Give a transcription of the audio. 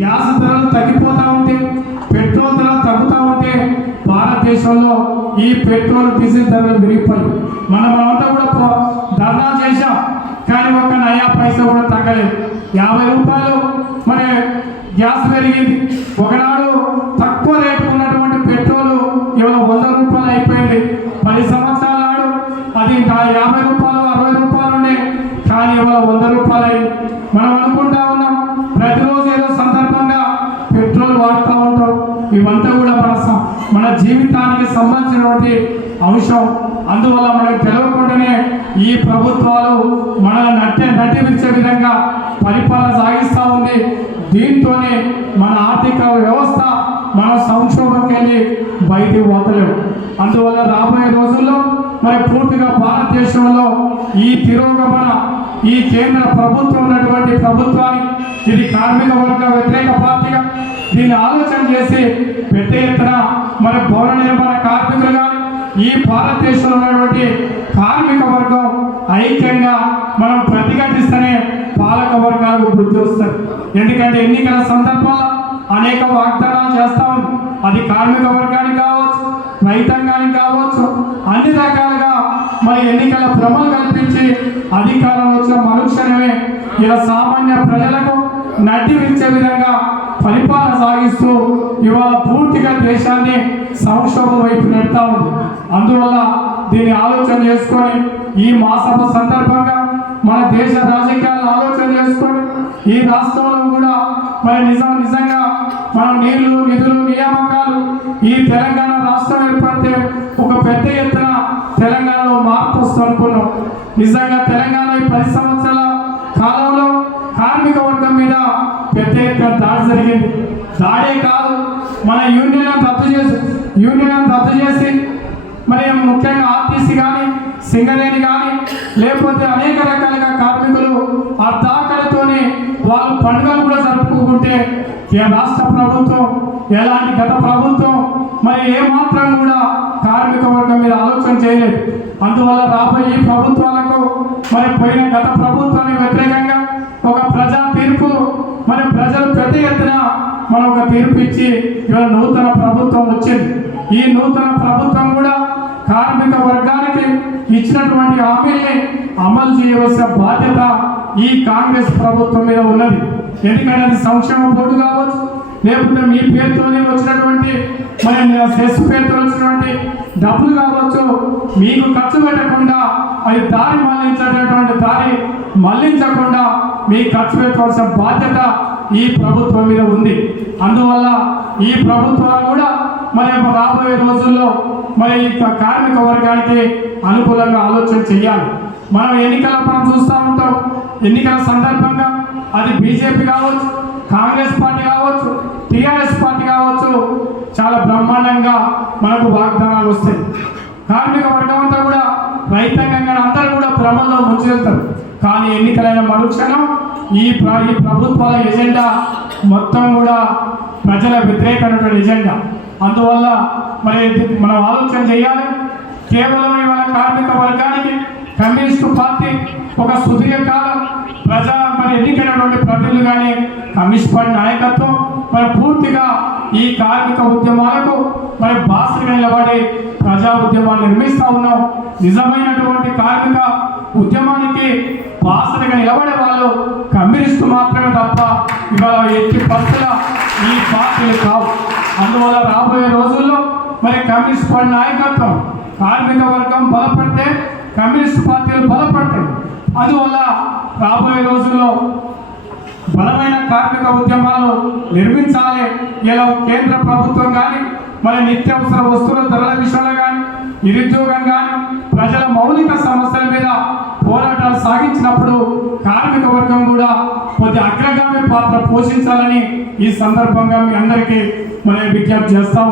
Gas ధరలు తగ్గిపోతూ ఉంటే పెట్రోల్ ధరలు తగ్గుతూ ఉంటే భారతదేశంలో ఈ పెట్రోల్ డీజిల్ ధరలు పెరిగిపోయి మనం అంతా కూడా ధర్నా చేశాం కానీ ఒక్క నయా పైసా కూడా తగ్గలేదు. యాభై రూపాయలు మరి గ్యాస్ పెరిగింది. ఒకనాడు తక్కువ రేటు ఉన్నటువంటి పెట్రోల్ ఇవాళ వంద రూపాయలు అయిపోయింది. పది సంవత్సరాల నాడు అది దా- యాభై రూపాయలు అరవై రూపాయలు ఉండే కానీ ఇవాళ వంద రూపాయలు అయింది. మనం అనుకుంటా ఉన్నాం ప్రతిరోజు ఇవంతా కూడా మన మన జీవితానికి సంబంధించినటువంటి అంశం. అందువల్ల మనకు తెలియకుండానే ఈ ప్రభుత్వాలు మన నట్టే నటి విధంగా పరిపాలన సాగిస్తూ ఉంది. దీంతోనే మన ఆర్థిక వ్యవస్థ మన సంక్షోభంకి వెళ్ళి బయటికి పోతలేము అందువల్ల రాబోయే రోజుల్లో మరి పూర్తిగా భారతదేశంలో ఈ తిరోగమన ఈ కేంద్ర ప్రభుత్వం ఉన్నటువంటి ప్రభుత్వానికి ఇది కార్మిక వర్గ వ్యతిరేక పాత్ర దీన్ని ఆలోచన చేసి పెద్ద ఎత్తున మరి భవన నిర్మాణ కార్మికులుగా ఈ భారతదేశంలో ఉన్నటువంటి కార్మిక వర్గం ఐక్యంగా మనం ప్రతిఘటిస్తేనే పాలక వర్గాలకు బుద్ధి ఎందుకంటే ఎన్నికల సందర్భంలో అనేక వాగ్దానాలు చేస్తా ఉంది. అది కార్మిక వర్గానికి కావచ్చు రైతాంగానికి కావచ్చు అన్ని రకాలుగా మరి ఎన్నికల భ్రమలు కల్పించి అధికారంలో వచ్చిన మనుక్షణమే ఇలా సామాన్య ప్రజలకు నడ్డి విచ్చే విధంగా పరిపాలన సాగిస్తూ ఇవాళ పూర్తిగా దేశాన్ని సంక్షోభం వైపు నెడతా ఉంది. అందువల్ల దీన్ని ఆలోచన చేసుకొని ఈ మాసభ సందర్భంగా మన దేశ రాజకీయాలను ఆలోచన చేసుకొని ఈ రాష్ట్రంలో కూడా మరి నిజం నిజంగా మనం నీళ్ళు నిధులు నియామకాలు ఈ తెలంగాణ రాష్ట్రం ఏర్పడితే ఒక పెద్ద ఎత్తున తెలంగాణలో మార్పు వస్తుంది అనుకున్నాం నిజంగా తెలంగాణ ఈ పది సంవత్సరాల కాలంలో కార్మిక వర్గం మీద దాడి జరిగింది. దాడే కాదు మన యూనియన్ రద్దు చేసి యూనియన్ రద్దు చేసి మరి ముఖ్యంగా ఆర్టీసీ కానీ సింగరేణి కానీ లేకపోతే అనేక రకాలుగా కార్మికులు ఆ దాఖలతోనే వాళ్ళు పండుగలు కూడా జరుపుకుంటే ఏ రాష్ట్ర ప్రభుత్వం ఎలాంటి గత ప్రభుత్వం మరి ఏ మాత్రం కూడా కార్మిక వర్గం మీద ఆలోచన చేయలేదు. అందువల్ల రాబోయే ఈ ప్రభుత్వాలకు మరి పోయిన గత ప్రభుత్వం పిలిపించి ఇవాళ నూతన ప్రభుత్వం వచ్చింది. ఈ నూతన ప్రభుత్వం కూడా కార్మిక వర్గానికి ఇచ్చినటువంటి హామీల్ని అమలు చేయవలసిన బాధ్యత ఈ కాంగ్రెస్ ప్రభుత్వం మీద ఉన్నది. ఎందుకంటే అది సంక్షేమ బోర్డు కావచ్చు లేకపోతే మీ పేరుతోనే వచ్చినటువంటి మరి సెస్ పేరుతో వచ్చినటువంటి డబ్బులు కావచ్చు మీకు ఖర్చు పెట్టకుండా అది దారి మళ్ళించేటటువంటి దారి మళ్ళించకుండా మీ ఖర్చు పెట్టవలసిన బాధ్యత ఈ ప్రభుత్వం మీద ఉంది. అందువల్ల ఈ ప్రభుత్వాలు కూడా మరి రాబోయే రోజుల్లో మరి ఈ కార్మిక వర్గానికి అనుకూలంగా ఆలోచన చేయాలి. మనం ఎన్నికల మనం చూస్తూ ఉంటాం. ఎన్నికల సందర్భంగా అది బీజేపీ కావచ్చు కాంగ్రెస్ పార్టీ కావచ్చు టీఆర్ఎస్ పార్టీ కావచ్చు చాలా బ్రహ్మాండంగా మనకు వాగ్దానాలు వస్తాయి. కార్మిక వర్గం అంతా కూడా రైతాంగంగా అందరూ కూడా భ్రమంలో ముంచెళ్తారు కానీ ఎన్నికలైన మరుక్షణం ఈ ఈ ప్రభుత్వాల ఎజెండా మొత్తం కూడా ప్రజల వ్యతిరేకమైనటువంటి ఎజెండా. అందువల్ల మరి మనం ఆలోచన చేయాలి. కేవలం ఇవాళ కార్మిక వర్గానికి కమ్యూనిస్టు పార్టీ ఒక సుదీర్ఘకాలం ప్రజా మరి ఎన్నికైనటువంటి ప్రజలు కానీ కమ్యూనిస్ట్ పార్టీ నాయకత్వం మరి పూర్తిగా ఈ కార్మిక ఉద్యమాలకు మరి బాసగా నిలబడి ప్రజా ఉద్యమాలు నిర్మిస్తూ ఉన్నాం. నిజమైనటువంటి కార్మిక ఉద్యమానికి బాసగా నిలబడే వాళ్ళు కమ్యూనిస్టు మాత్రమే తప్ప ఇవాళ ఎట్టి పరిస్థితుల ఈ పార్టీలు కావు అందువల్ల రాబోయే రోజుల్లో మరి కమ్యూనిస్ట్ పార్టీ నాయకత్వం కార్మిక వర్గం బలపడితే కమ్యూనిస్ట్ పార్టీలు బలపడతాయి. అందువల్ల రాబోయే రోజుల్లో బలమైన కార్మిక ఉద్యమాలు నిర్మించాలి. ఇలా కేంద్ర ప్రభుత్వం కానీ మరి నిత్యావసర వస్తువుల ధరల విషయంలో కానీ నిరుద్యోగం కానీ ప్రజల మౌలిక సమస్యల మీద పోరాటాలు సాగించినప్పుడు కార్మిక వర్గం కూడా కొద్ది అగ్రగామి పాత్ర పోషించాలని ఈ సందర్భంగా మీ అందరికీ మనం విజ్ఞప్తి చేస్తా